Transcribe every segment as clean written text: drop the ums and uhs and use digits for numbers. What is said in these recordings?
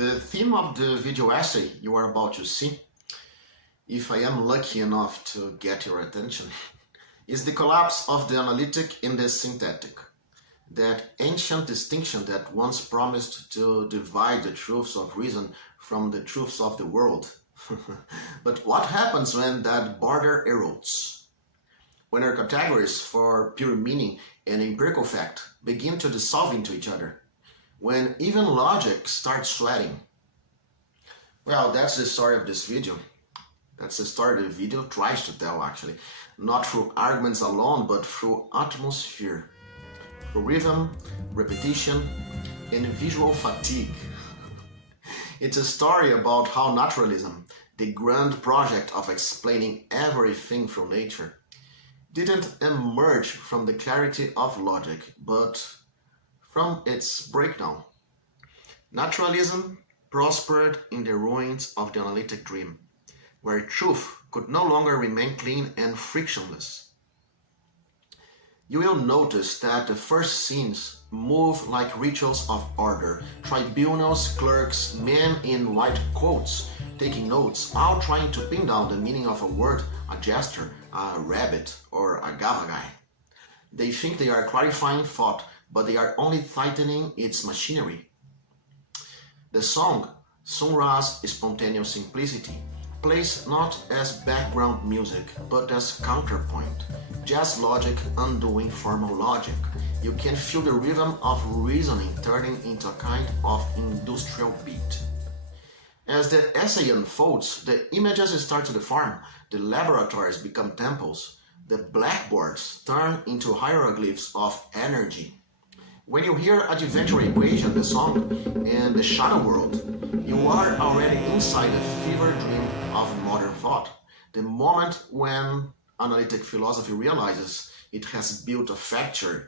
The theme of the video essay you are about to see, if I am lucky enough to get your attention, is the collapse of the analytic in the synthetic. That ancient distinction that once promised to divide the truths of reason from the truths of the world. But what happens when that border erodes? When our categories for pure meaning and empirical fact begin to dissolve into each other? When even logic starts sweating? Well, that's the story of this video. That's the story the video tries to tell, actually. Not through arguments alone, but through atmosphere. Through rhythm, repetition, and visual fatigue. It's a story about how naturalism, the grand project of explaining everything from nature, didn't emerge from the clarity of logic, but from its breakdown. Naturalism prospered in the ruins of the analytic dream, where truth could no longer remain clean and frictionless. You will notice that the first scenes move like rituals of order, tribunals, clerks, men in white coats, taking notes, all trying to pin down the meaning of a word, a gesture, a rabbit, or a gavagai. They think they are clarifying thought, but they are only tightening its machinery. The song, Sun Ra's Spontaneous Simplicity, plays not as background music, but as counterpoint. Jazz logic undoing formal logic. You can feel the rhythm of reasoning turning into a kind of industrial beat. As the essay unfolds, the images start to deform, the laboratories become temples, the blackboards turn into hieroglyphs of energy. When you hear Adventure Equation, the song, and the shadow world, you are already inside a fever dream of modern thought. The moment when analytic philosophy realizes it has built a factory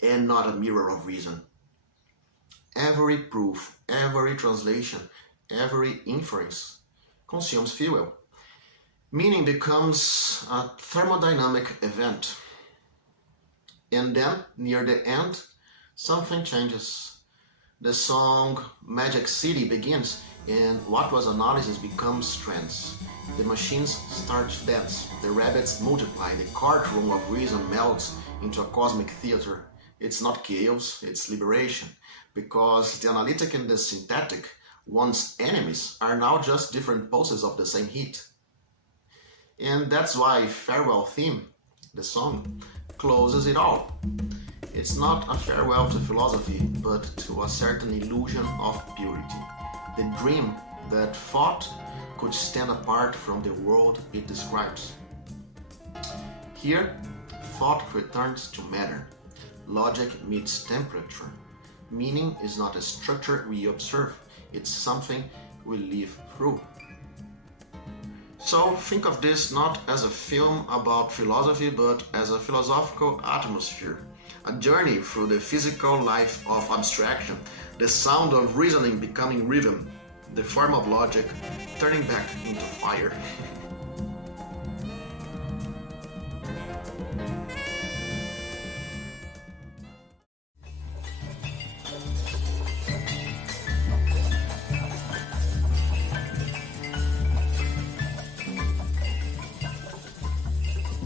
and not a mirror of reason. Every proof, every translation, every inference consumes fuel. Meaning becomes a thermodynamic event. And then, near the end, something changes. The song Magic City begins, and what was analysis becomes trance. The machines start to dance, the rabbits multiply, the courtroom of reason melts into a cosmic theater. It's not chaos, it's liberation, because the analytic and the synthetic, once enemies, are now just different pulses of the same heat. And that's why Farewell Theme, the song, closes it all. It's not a farewell to philosophy, but to a certain illusion of purity. The dream that thought could stand apart from the world it describes. Here, thought returns to matter. Logic meets temperature. Meaning is not a structure we observe, it's something we live through. So think of this not as a film about philosophy, but as a philosophical atmosphere. A journey through the physical life of abstraction, the sound of reasoning becoming rhythm, the form of logic turning back into fire.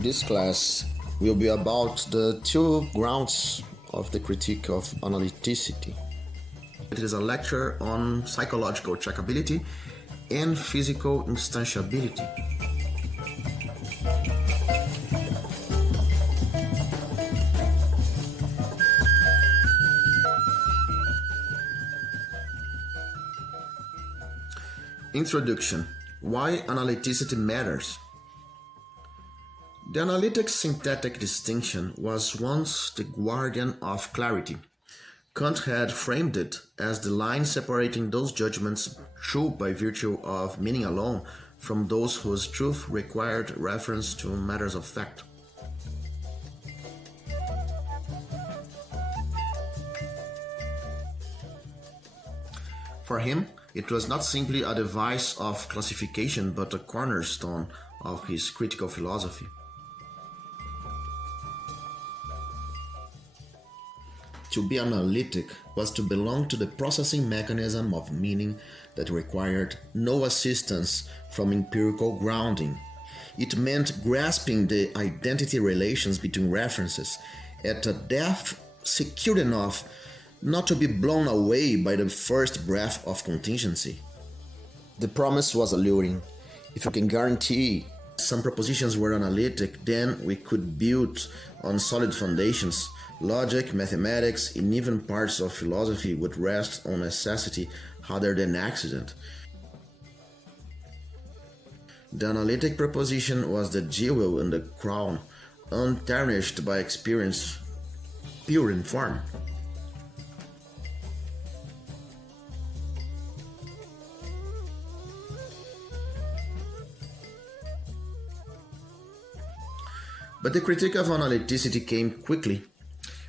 This class will be about the two grounds of the critique of analyticity. It is a lecture on psychological checkability and physical instantiability. Introduction. Why analyticity matters. The analytic-synthetic distinction was once the guardian of clarity. Kant had framed it as the line separating those judgments true by virtue of meaning alone from those whose truth required reference to matters of fact. For him, it was not simply a device of classification but a cornerstone of his critical philosophy. To be analytic was to belong to the processing mechanism of meaning that required no assistance from empirical grounding. It meant grasping the identity relations between references at a depth secure enough not to be blown away by the first breath of contingency. The promise was alluring. If you can guarantee some propositions were analytic, then we could build on solid foundations. Logic, mathematics, and even parts of philosophy would rest on necessity rather than accident. The analytic proposition was the jewel in the crown, untarnished by experience, pure in form. But the critique of analyticity came quickly,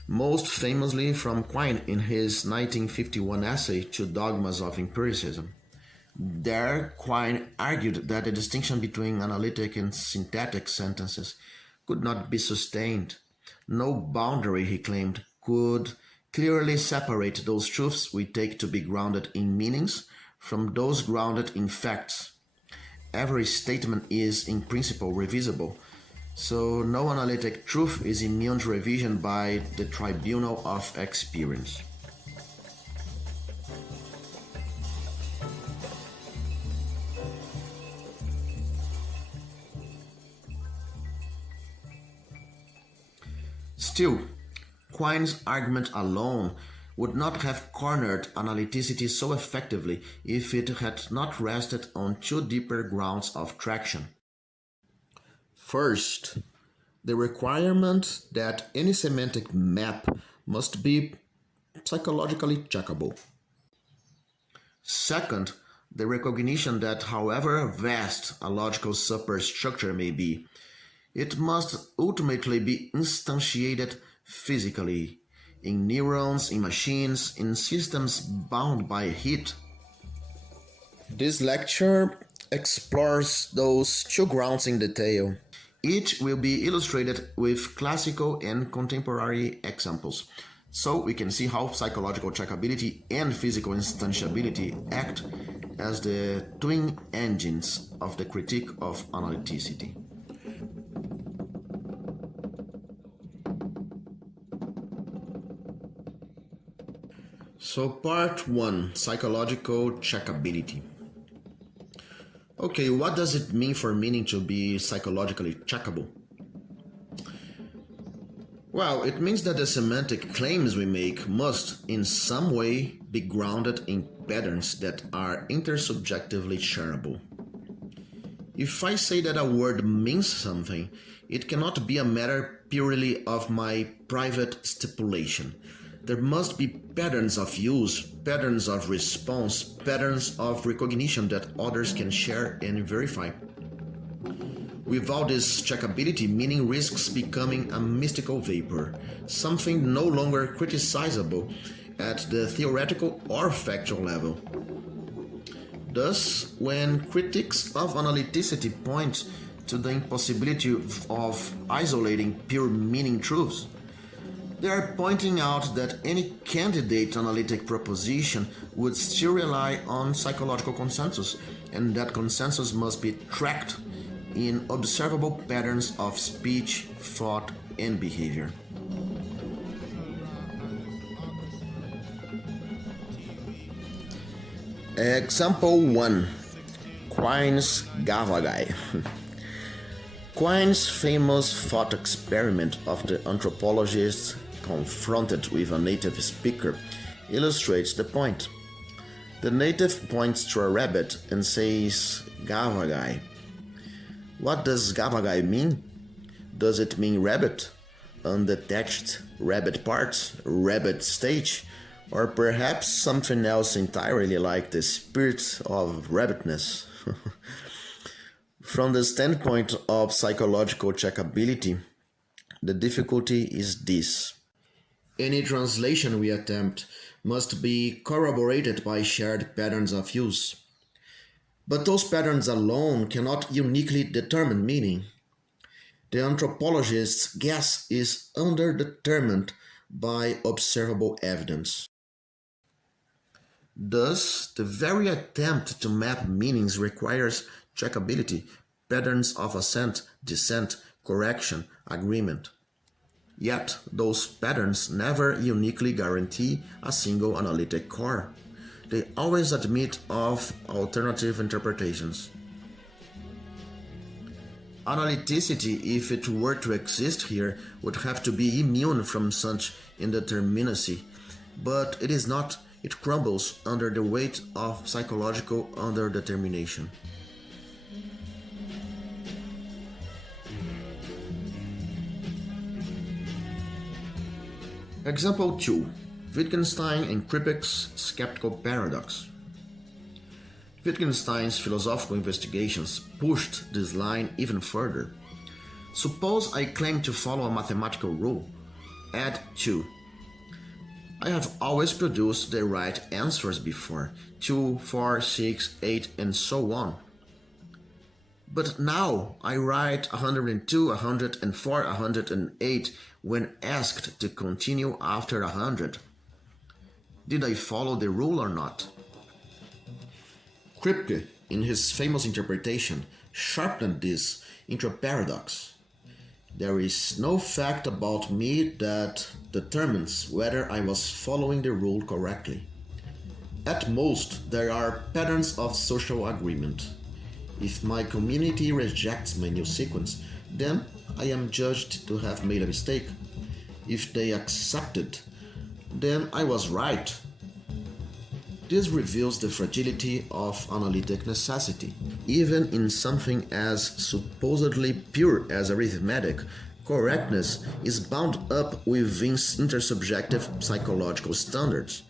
most famously from Quine in his 1951 essay To Dogmas of Empiricism. There, Quine argued that the distinction between analytic and synthetic sentences could not be sustained. No boundary, he claimed, could clearly separate those truths we take to be grounded in meanings from those grounded in facts. Every statement is, in principle, revisable, so no analytic truth is immune to revision by the tribunal of experience. Still, Quine's argument alone would not have cornered analyticity so effectively if it had not rested on two deeper grounds of traction. First, the requirement that any semantic map must be psychologically checkable. Second, the recognition that however vast a logical superstructure may be, it must ultimately be instantiated physically, in neurons, in machines, in systems bound by heat. This lecture explores those two grounds in detail. Each will be illustrated with classical and contemporary examples, so we can see how psychological checkability and physical instantiability act as the twin engines of the critique of analyticity. So part 1, psychological checkability. Okay, what does it mean for meaning to be psychologically checkable? Well, it means that the semantic claims we make must, in some way, be grounded in patterns that are intersubjectively shareable. If I say that a word means something, it cannot be a matter purely of my private stipulation. There must be patterns of use, patterns of response, patterns of recognition that others can share and verify. Without this checkability, meaning risks becoming a mystical vapor, something no longer criticizable at the theoretical or factual level. Thus, when critics of analyticity point to the impossibility of isolating pure meaning truths, they are pointing out that any candidate analytic proposition would still rely on psychological consensus, and that consensus must be tracked in observable patterns of speech, thought, and behavior. Example 1. Quine's Gavagai. Quine's famous thought experiment of the anthropologist confronted with a native speaker illustrates the point. The native points to a rabbit and says, Gavagai. What does Gavagai mean? Does it mean rabbit, undetached rabbit parts, rabbit stage, or perhaps something else entirely like the spirit of rabbitness? From the standpoint of psychological checkability, the difficulty is this. Any translation we attempt must be corroborated by shared patterns of use. But those patterns alone cannot uniquely determine meaning. The anthropologist's guess is underdetermined by observable evidence. Thus, the very attempt to map meanings requires checkability, patterns of assent, dissent, correction, agreement. Yet, those patterns never uniquely guarantee a single analytic core. They always admit of alternative interpretations. Analyticity, if it were to exist here, would have to be immune from such indeterminacy, but it is not. It crumbles under the weight of psychological underdetermination. Example 2. Wittgenstein and Kripke's skeptical paradox. Wittgenstein's philosophical investigations pushed this line even further. Suppose I claim to follow a mathematical rule. Add 2. I have always produced the right answers before, 2, 4, 6, 8, and so on. But now I write 102, 104, 108 when asked to continue after 100. Did I follow the rule or not? Kripke, in his famous interpretation, sharpened this into a paradox. There is no fact about me that determines whether I was following the rule correctly. At most, there are patterns of social agreement. If my community rejects my new sequence, then I am judged to have made a mistake. If they accept it, then I was right. This reveals the fragility of analytic necessity. Even in something as supposedly pure as arithmetic, correctness is bound up within intersubjective psychological standards.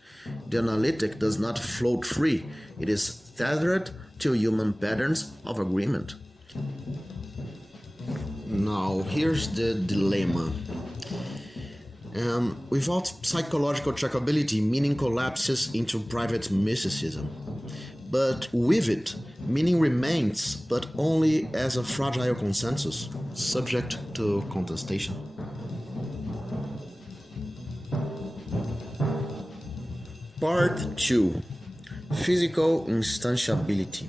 The analytic does not float free, it is tethered to human patterns of agreement. Now, here's the dilemma. Without psychological trackability, meaning collapses into private mysticism. But with it, meaning remains, but only as a fragile consensus, subject to contestation. Part 2. Physical instantiability.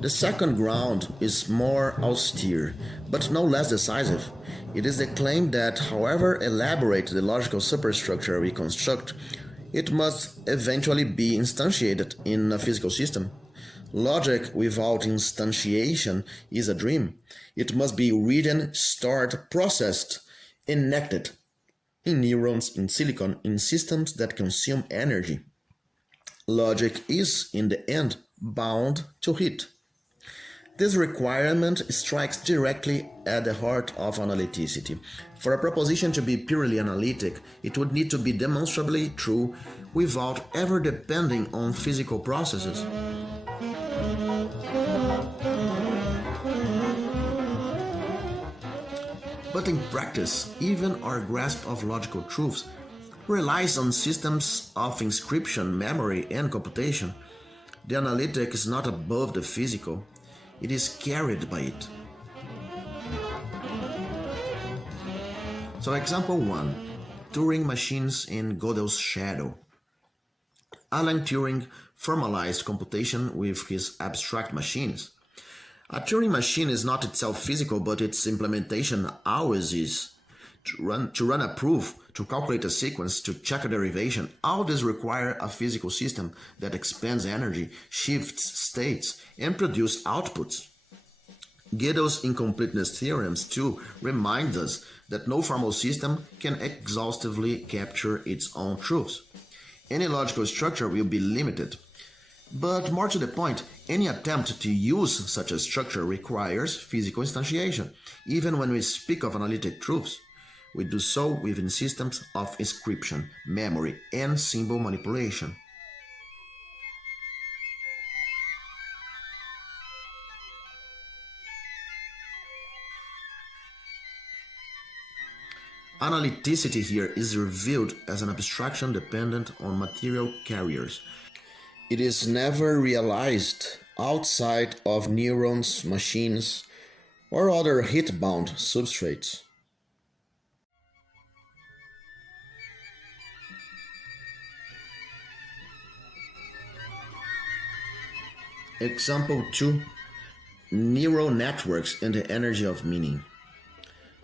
The second ground is more austere, but no less decisive. It is the claim that, however elaborate the logical superstructure we construct, it must eventually be instantiated in a physical system. Logic without instantiation is a dream. It must be written, stored, processed, enacted in neurons, in silicon, in systems that consume energy. Logic is, in the end, bound to heat. This requirement strikes directly at the heart of analyticity. For a proposition to be purely analytic, it would need to be demonstrably true without ever depending on physical processes. But in practice, even our grasp of logical truths relies on systems of inscription, memory, and computation. The analytic is not above the physical. It is carried by it. So example 1. Turing machines in Gödel's shadow. Alan Turing formalized computation with his abstract machines. A Turing machine is not itself physical, but its implementation always is. To run a proof, to calculate a sequence, to check a derivation, all this require a physical system that expends energy, shifts states, and produces outputs. Gödel's incompleteness theorems, too, remind us that no formal system can exhaustively capture its own truths. Any logical structure will be limited. But more to the point, any attempt to use such a structure requires physical instantiation, even when we speak of analytic truths. We do so within systems of inscription, memory, and symbol manipulation. Analyticity here is revealed as an abstraction dependent on material carriers. It is never realized outside of neurons, machines, or other heat-bound substrates. Example 2. Neural networks and the energy of meaning.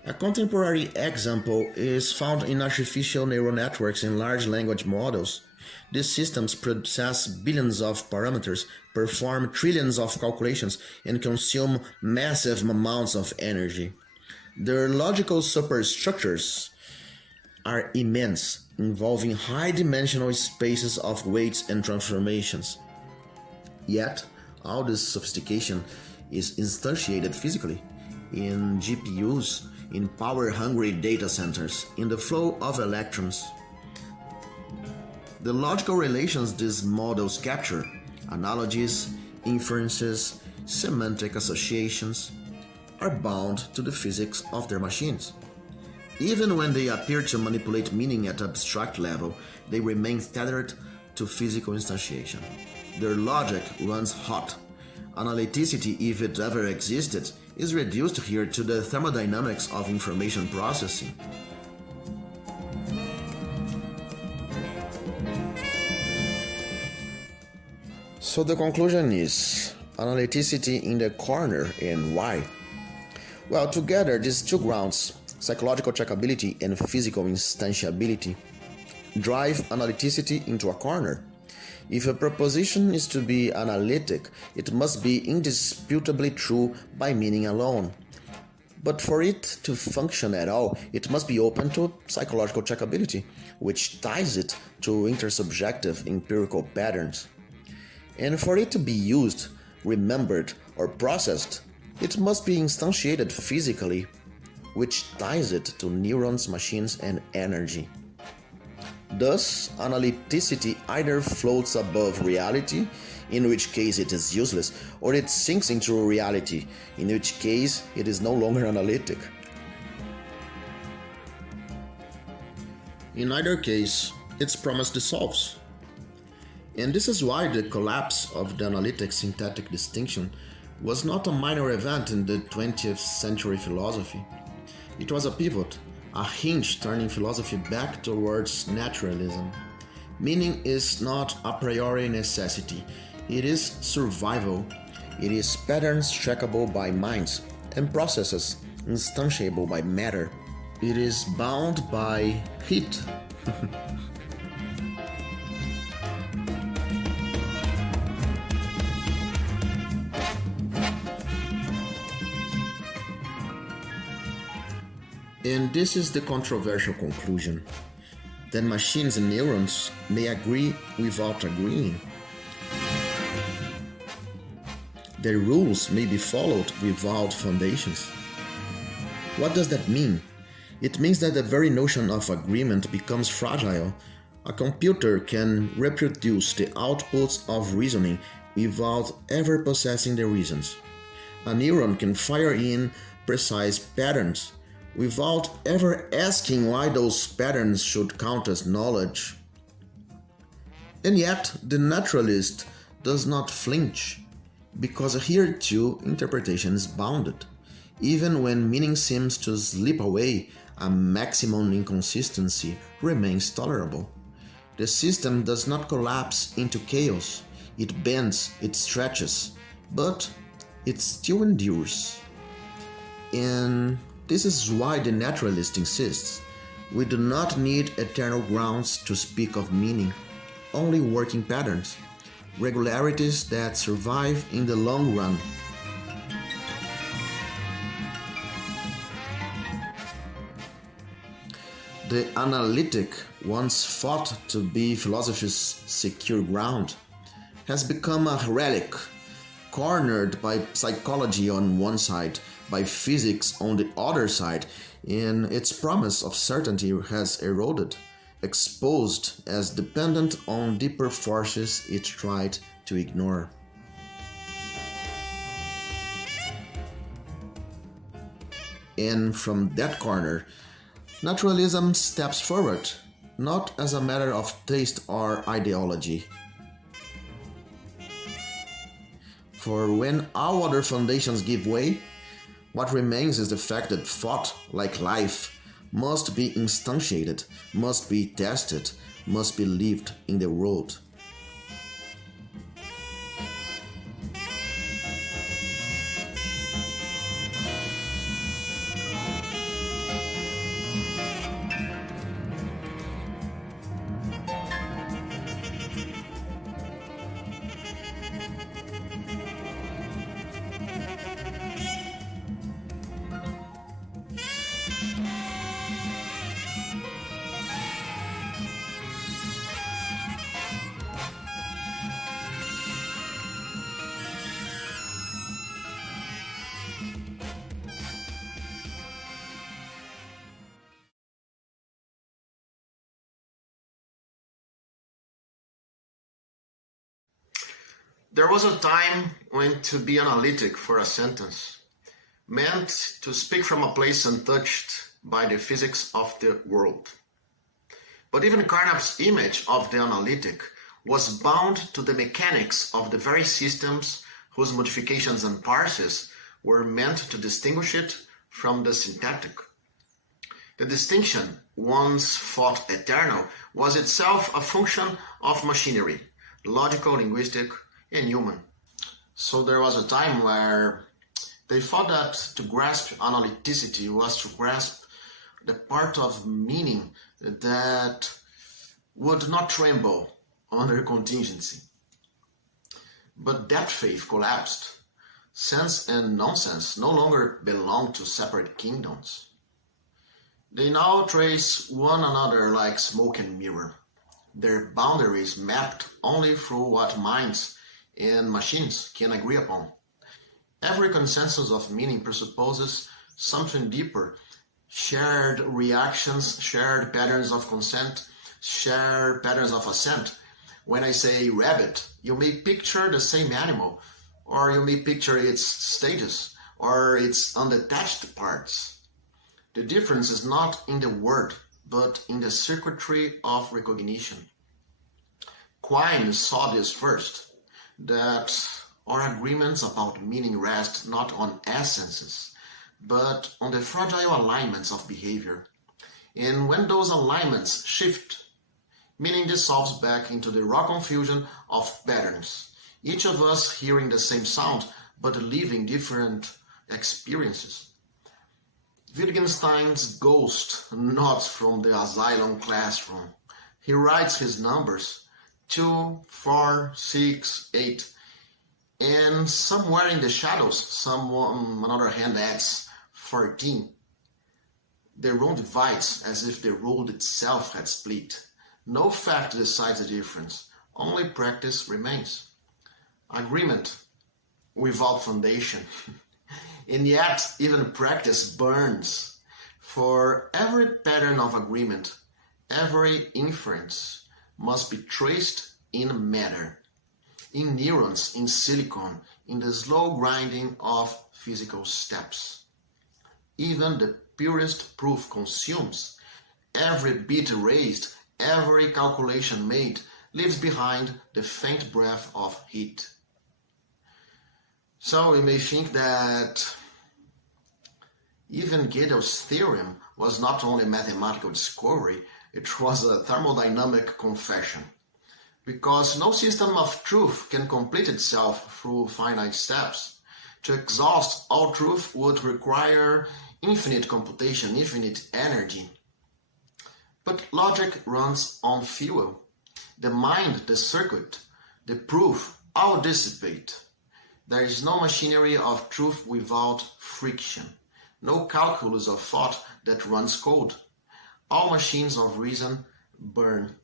A contemporary example is found in artificial neural networks and large language models. These systems process billions of parameters, perform trillions of calculations, and consume massive amounts of energy. Their logical superstructures are immense, involving high-dimensional spaces of weights and transformations. Yet, all this sophistication is instantiated physically in GPUs, in power-hungry data centers, in the flow of electrons. The logical relations these models capture, analogies, inferences, semantic associations, are bound to the physics of their machines. Even when they appear to manipulate meaning at abstract level, they remain tethered to physical instantiation. Their logic runs hot. Analyticity, if it ever existed, is reduced here to the thermodynamics of information processing. So the conclusion is analyticity in the corner, and why? Well, together these two grounds, psychological checkability and physical instantiability, drive analyticity into a corner. If a proposition is to be analytic, it must be indisputably true by meaning alone. But for it to function at all, it must be open to psychological checkability, which ties it to intersubjective empirical patterns. And for it to be used, remembered, or processed, it must be instantiated physically, which ties it to neurons, machines, and energy. Thus, analyticity either floats above reality, in which case it is useless, or it sinks into reality, in which case it is no longer analytic. In either case, its promise dissolves. And this is why the collapse of the analytic-synthetic distinction was not a minor event in the 20th century philosophy. It was a pivot, a hinge turning philosophy back towards naturalism. Meaning is not a priori necessity, it is survival. It is patterns checkable by minds and processes instantiable by matter. It is bound by heat. And this is the controversial conclusion, that machines and neurons may agree without agreeing. Their rules may be followed without foundations. What does that mean? It means that the very notion of agreement becomes fragile. A computer can reproduce the outputs of reasoning without ever possessing the reasons. A neuron can fire in precise patterns without ever asking why those patterns should count as knowledge. And yet, the naturalist does not flinch, because here too interpretation is bounded. Even when meaning seems to slip away, a maximum inconsistency remains tolerable. The system does not collapse into chaos, it bends, it stretches, but it still endures. And this is why the naturalist insists, we do not need eternal grounds to speak of meaning, only working patterns, regularities that survive in the long run. The analytic, once thought to be philosophy's secure ground, has become a relic, cornered by psychology on one side, by physics on the other side, and its promise of certainty has eroded, exposed as dependent on deeper forces it tried to ignore. And from that corner, naturalism steps forward, not as a matter of taste or ideology. For when all other foundations give way, what remains is the fact that thought, like life, must be instantiated, must be tested, must be lived in the world. There was a time when to be analytic for a sentence meant to speak from a place untouched by the physics of the world. But even Carnap's image of the analytic was bound to the mechanics of the very systems whose modifications and parses were meant to distinguish it from the synthetic. The distinction, once thought eternal, was itself a function of machinery, logical, linguistic, and human. So there was a time where they thought that to grasp analyticity was to grasp the part of meaning that would not tremble under contingency. But that faith collapsed. Sense and nonsense no longer belong to separate kingdoms. They now trace one another like smoke and mirror, their boundaries mapped only through what minds and machines can agree upon. Every consensus of meaning presupposes something deeper, shared reactions, shared patterns of consent, shared patterns of assent. When I say rabbit, you may picture the same animal, or you may picture its stages, or its undetached parts. The difference is not in the word, but in the circuitry of recognition. Quine saw this first, that our agreements about meaning rest not on essences, but on the fragile alignments of behavior. And when those alignments shift, meaning dissolves back into the raw confusion of patterns, each of us hearing the same sound, but living different experiences. Wittgenstein's ghost nods from the asylum classroom. He writes his numbers 2, 4, 6, 8, and somewhere in the shadows, another hand adds 14. The room divides as if the road itself had split. No fact decides the difference, only practice remains. Agreement without foundation. And yet, even practice burns. For every pattern of agreement, every inference must be traced in matter, in neurons, in silicon, in the slow grinding of physical steps. Even the purest proof consumes. Every bit raised, every calculation made, leaves behind the faint breath of heat. So we may think that even Gödel's theorem was not only a mathematical discovery, it was a thermodynamic confession. Because no system of truth can complete itself through finite steps. To exhaust all truth would require infinite computation, infinite energy. But logic runs on fuel. The mind, the circuit, the proof, all dissipate. There is no machinery of truth without friction, no calculus of thought that runs cold. All machines of reason burn.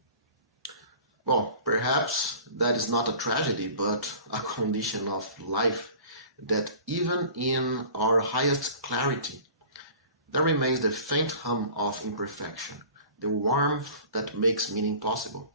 Well, perhaps that is not a tragedy, but a condition of life, that even in our highest clarity, there remains the faint hum of imperfection, the warmth that makes meaning possible.